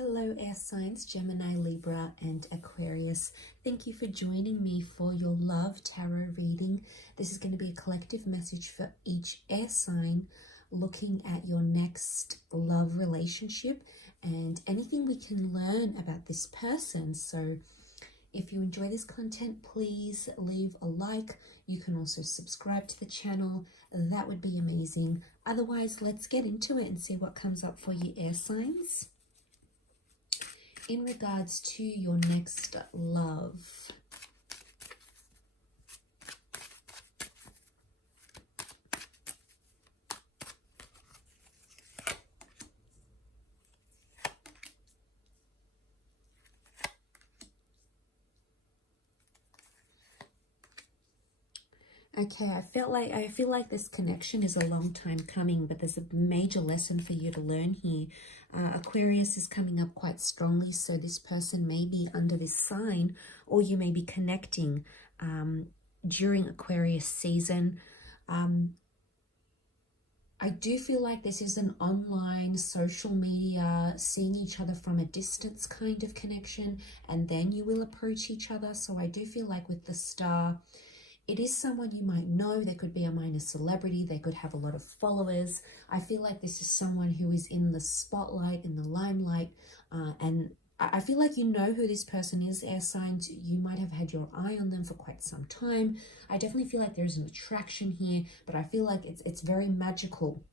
Hello air signs, Gemini, Libra and Aquarius. Thank you for joining me for your love tarot reading. This is going to be a collective message for each air sign, looking at your next love relationship and anything we can learn about this person. So if you enjoy this content, please leave a like. You can also subscribe to the channel. That would be amazing. Otherwise, let's get into it and see what comes up for you air signs in regards to your next love. Okay, I feel like this connection is a long time coming, but there's a major lesson for you to learn here. Aquarius is coming up quite strongly, so this person may be under this sign, or you may be connecting during Aquarius season. I do feel like this is an online, social media, seeing each other from a distance kind of connection, and then you will approach each other. So I do feel like with the star, it is someone you might know. They could be a minor celebrity. They could have a lot of followers. I feel like this is someone who is in the spotlight, in the limelight. And I feel like you know who this person is, air signs. You might have had your eye on them for quite some time. I definitely feel like there's an attraction here, but I feel like it's very magical.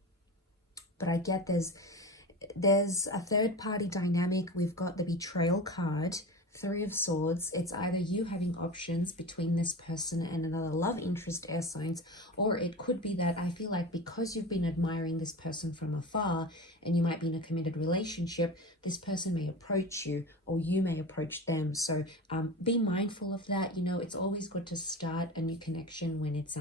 But I get there's a third party dynamic. We've got the betrayal card. Three of Swords. It's either you having options between this person and another love interest, air signs, or it could be that I feel like because you've been admiring this person from afar and you might be in a committed relationship, this person may approach you or you may approach them. So be mindful of that. You know, it's always good to start a new connection when it's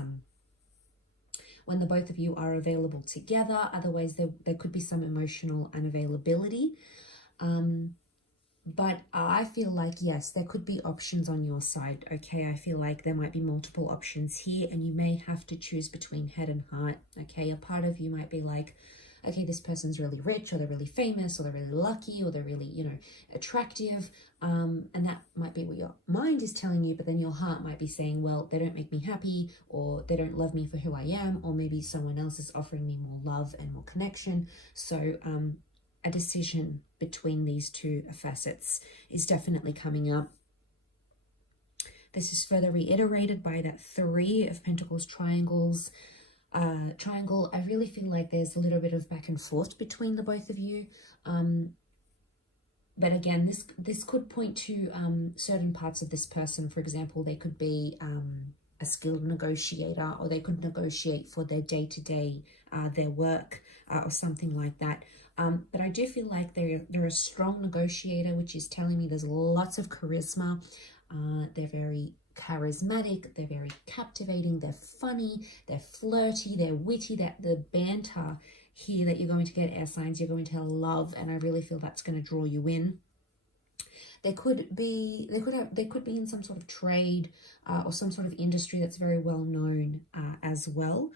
when the both of you are available together. Otherwise there could be some emotional unavailability. But I feel like, yes, there could be options on your side, okay? I feel like there might be multiple options here and you may have to choose between head and heart, okay? A part of you might be like, okay, this person's really rich, or they're really famous, or they're really lucky, or they're really, you know, attractive. And that might be what your mind is telling you, but then your heart might be saying, well, they don't make me happy, or they don't love me for who I am, or maybe someone else is offering me more love and more connection. So, a decision between these two facets is definitely coming up. This is further reiterated by that Three of Pentacles triangles. Triangle, I really feel like there's a little bit of back and forth between the both of you. But again, this could point to certain parts of this person. For example, they could be a skilled negotiator, or they could negotiate for their day-to-day, their work, or something like that. But I do feel like they're a strong negotiator, which is telling me there's lots of charisma. They're very charismatic, they're very captivating, they're funny, they're flirty, they're witty. That the banter here that you're going to get, air signs, you're going to love, and I really feel that's going to draw you in. They could be in some sort of trade or some sort of industry that's very well known as well.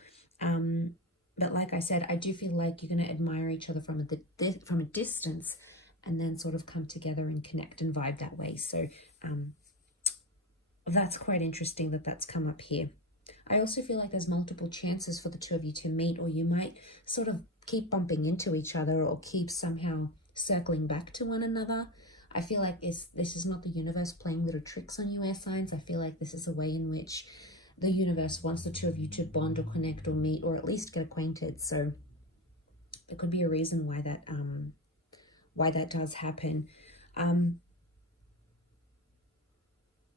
But like I said, I do feel like you're going to admire each other from a distance, and then sort of come together and connect and vibe that way. So that's quite interesting that that's come up here. I also feel like there's multiple chances for the two of you to meet, or you might sort of keep bumping into each other, or keep somehow circling back to one another. I feel like this is not the universe playing little tricks on you, air signs. I feel like this is a way in which the universe wants the two of you to bond or connect or meet, or at least get acquainted. So there could be a reason why that does happen.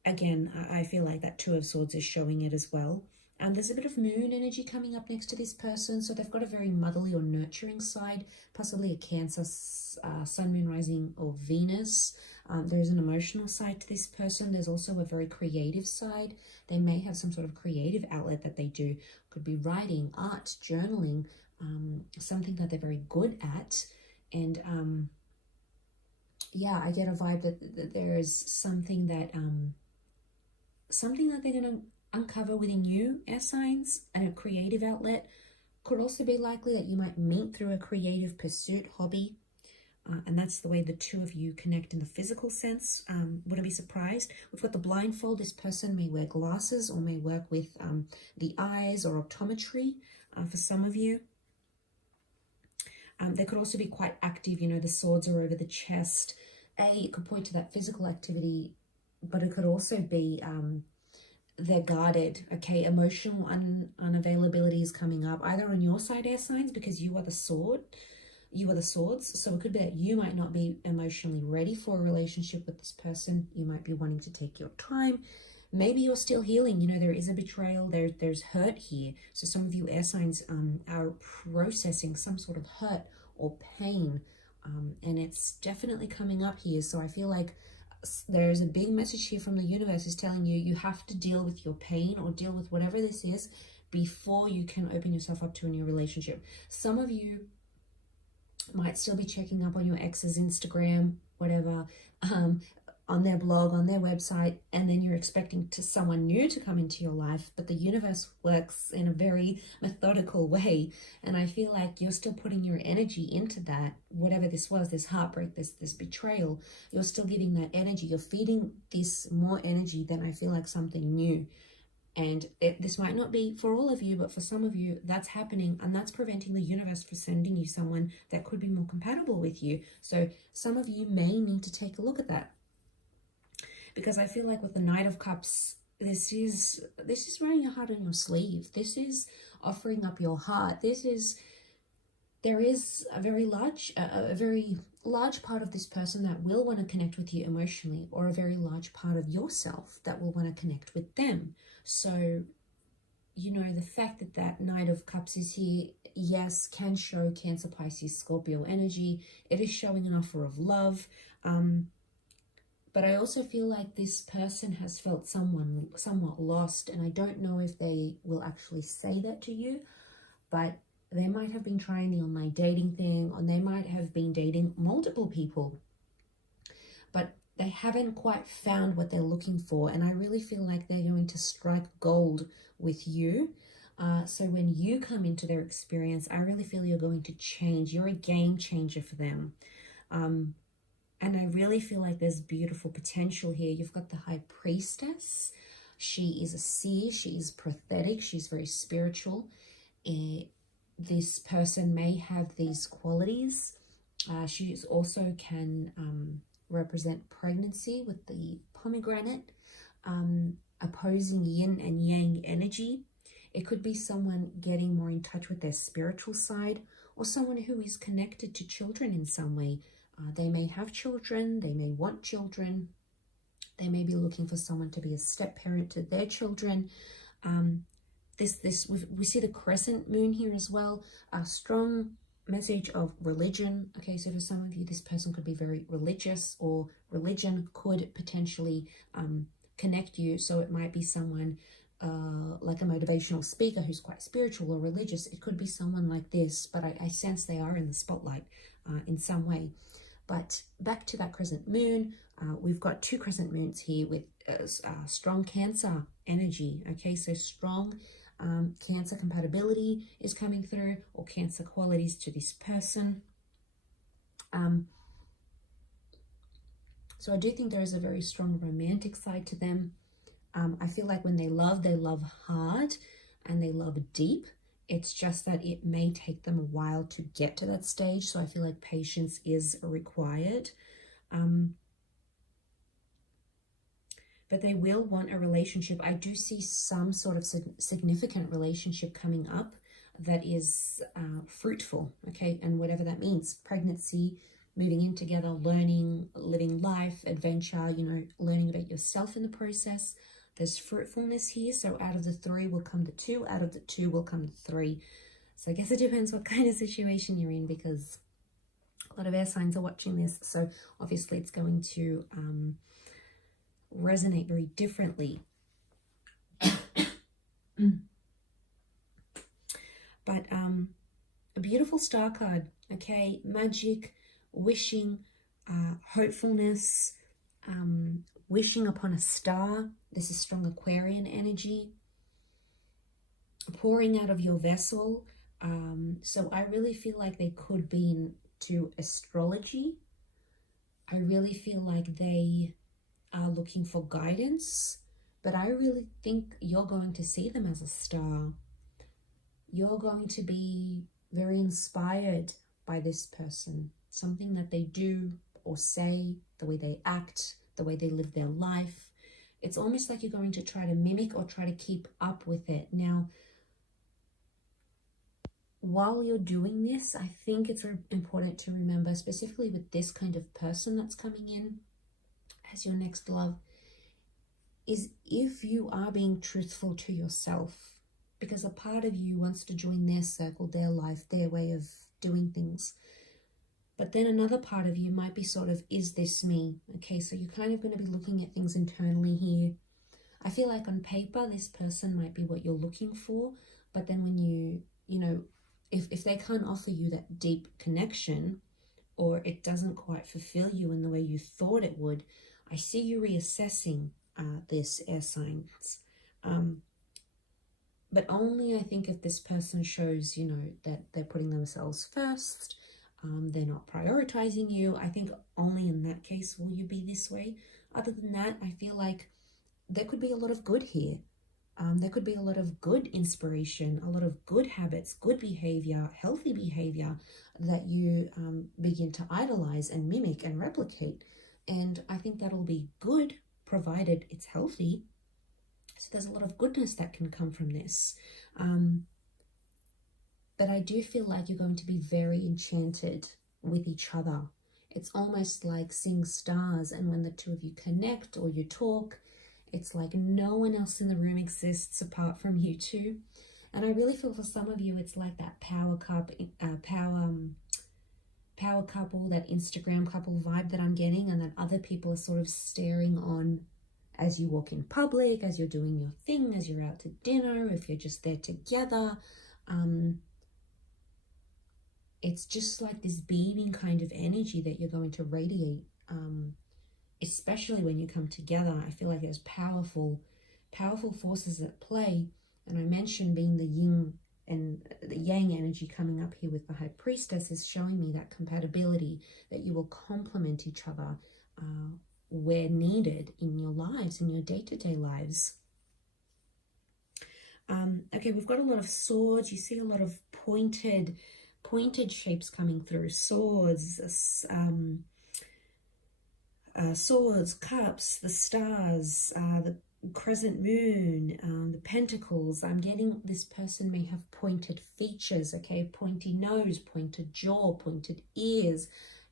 Again, I feel like that Two of Swords is showing it as well. There's a bit of moon energy coming up next to this person. So they've got a very motherly or nurturing side, possibly a Cancer, Sun, Moon, Rising, or Venus. There's an emotional side to this person. There's also a very creative side. They may have some sort of creative outlet that they do. Could be writing, art, journaling, something that they're very good at. And yeah, I get a vibe that there is something that they're going to uncover within you, air signs, and a creative outlet. Could also be likely that you might meet through a creative pursuit, hobby, and that's the way the two of you connect in the physical sense. Wouldn't be surprised. We've got the blindfold. This person may wear glasses or may work with the eyes or optometry for some of you. They could also be quite active. You know, the swords are over the chest. It could point to that physical activity, but it could also be they're guarded. Okay, emotional unavailability is coming up, either on your side, air signs, because you are the sword. You are the swords. So it could be that you might not be emotionally ready for a relationship with this person. You might be wanting to take your time. Maybe you're still healing. You know, there is a betrayal. There's hurt here. So some of you air signs are processing some sort of hurt or pain. And it's definitely coming up here. So I feel like there's a big message here from the universe is telling you, you have to deal with your pain or deal with whatever this is before you can open yourself up to a new relationship. Some of you might still be checking up on your ex's Instagram, whatever, on their blog, on their website, and then you're expecting someone new to come into your life, but the universe works in a very methodical way, and I feel like you're still putting your energy into that, whatever this was, this heartbreak, this betrayal, you're still giving that energy, you're feeding this more energy than I feel like something new. And this might not be for all of you, but for some of you, that's happening, and that's preventing the universe from sending you someone that could be more compatible with you. So some of you may need to take a look at that, because I feel like with the Knight of Cups, this is wearing your heart on your sleeve. This is offering up your heart. There is a very large part of this person that will want to connect with you emotionally, or a very large part of yourself that will want to connect with them. So, you know, the fact that that Knight of Cups is here, yes, can show Cancer, Pisces, Scorpio energy. It is showing an offer of love. But I also feel like this person has felt somewhat lost, and I don't know if they will actually say that to you, but they might have been trying the online dating thing, or they might have been dating multiple people, but they haven't quite found what they're looking for. And I really feel like they're going to strike gold with you. So when you come into their experience, I really feel you're going to change. You're a game changer for them. And I really feel like there's beautiful potential here. You've got the High Priestess. She is a seer. She is prophetic. She's very spiritual. This person may have these qualities. She also can represent pregnancy with the pomegranate, opposing yin and yang energy. It could be someone getting more in touch with their spiritual side, or someone who is connected to children in some way. They may have children, they may want children, they may be looking for someone to be a step-parent to their children. We see the crescent moon here as well, a strong message of religion. Okay, so for some of you, this person could be very religious, or religion could potentially connect you. So it might be someone like a motivational speaker who's quite spiritual or religious. It could be someone like this, but I sense they are in the spotlight in some way. But back to that crescent moon, we've got two crescent moons here with strong Cancer energy. Okay, so strong Cancer compatibility is coming through, or Cancer qualities to this person. So I do think there is a very strong romantic side to them. I feel like when they love hard and they love deep. It's just that it may take them a while to get to that stage. So I feel like patience is required. But they will want a relationship. I do see some sort of significant relationship coming up that is fruitful, okay? And whatever that means, pregnancy, moving in together, learning, living life, adventure, you know, learning about yourself in the process. There's fruitfulness here. So out of the 3 will come the 2. Out of the 2 will come the 3. So I guess it depends what kind of situation you're in, because a lot of air signs are watching this. So obviously it's going to resonate very differently. But a beautiful star card, okay? Magic, wishing, hopefulness, wishing upon a star. This is strong Aquarian energy. Pouring out of your vessel. So I really feel like they could be in to astrology. I really feel like they are looking for guidance, but I really think you're going to see them as a star. You're going to be very inspired by this person, something that they do or say, the way they act, the way they live their life. It's almost like you're going to try to mimic or try to keep up with it. Now, while you're doing this, I think it's important to remember, specifically with this kind of person that's coming in as your next love, is if you are being truthful to yourself, because a part of you wants to join their circle, their life, their way of doing things. But then another part of you might be sort of, is this me? Okay, so you're kind of going to be looking at things internally here. I feel like on paper, this person might be what you're looking for, but then when you know, if they can't offer you that deep connection, or it doesn't quite fulfill you in the way you thought it would, I see you reassessing this, air signs. But only, I think, if this person shows, you know, that they're putting themselves first, they're not prioritizing you. I think only in that case will you be this way. Other than that, I feel like there could be a lot of good here. There could be a lot of good inspiration, a lot of good habits, good behavior, healthy behavior that you begin to idolize and mimic and replicate. And I think that'll be good, provided it's healthy. So there's a lot of goodness that can come from this. But I do feel like you're going to be very enchanted with each other. It's almost like seeing stars, and when the two of you connect or you talk, it's like no one else in the room exists apart from you two. And I really feel for some of you, it's like that power couple, that Instagram couple vibe that I'm getting, and that other people are sort of staring on as you walk in public, as you're doing your thing, as you're out to dinner, if you're just there together. It's just like this beaming kind of energy that you're going to radiate. Especially when you come together, I feel like there's powerful forces at play. And I mentioned being the yin and the yang energy coming up here with the High Priestess is showing me that compatibility, that you will complement each other where needed in your lives, in your day-to-day lives. Okay, we've got a lot of swords. You see a lot of pointed shapes coming through. Swords, swords, cups, the stars, the crescent moon, the pentacles. I'm getting this person may have pointed features, okay? Pointy nose, pointed jaw, pointed ears.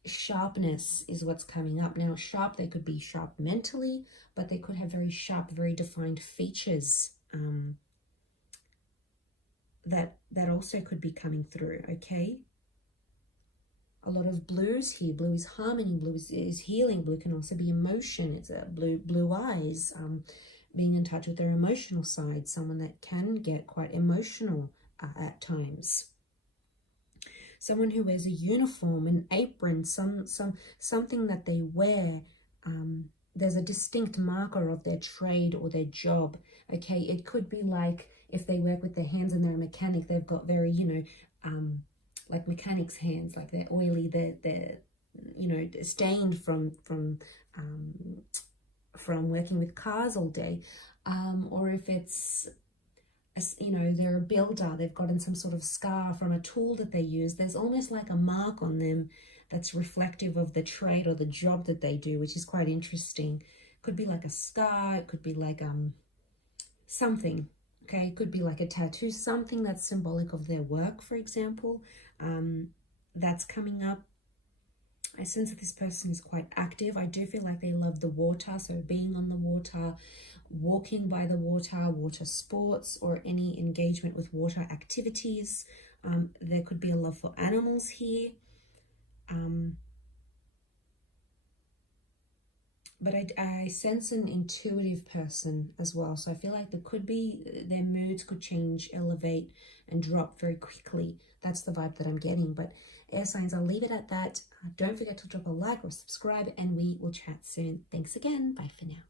Sharpness is what's coming up. Now, sharp, they could be sharp mentally, but they could have very sharp, very defined features that also could be coming through, okay? A lot of blues here. Blue is harmony, blue is healing, blue can also be emotion. It's a blue eyes, being in touch with their emotional side, someone that can get quite emotional at times. Someone who wears a uniform, an apron, something that they wear. There's a distinct marker of their trade or their job, okay? It could be like if they work with their hands and they're a mechanic, they've got very, you know, like mechanics' hands, like they're oily, they're you know, stained from working with cars all day. Or if it's, you know, they're a builder, they've gotten some sort of scar from a tool that they use. There's almost like a mark on them that's reflective of the trade or the job that they do, which is quite interesting. Could be like a scar, it could be like something, okay? It could be like a tattoo, something that's symbolic of their work, for example. That's coming up. I sense that this person is quite active. I do feel like they love the water, so being on the water, walking by the water, water sports, or any engagement with water activities. There could be a love for animals here. But I sense an intuitive person as well. So I feel like there could be, their moods could change, elevate, and drop very quickly. That's the vibe that I'm getting. But air signs, I'll leave it at that. Don't forget to drop a like or subscribe, and we will chat soon. Thanks again. Bye for now.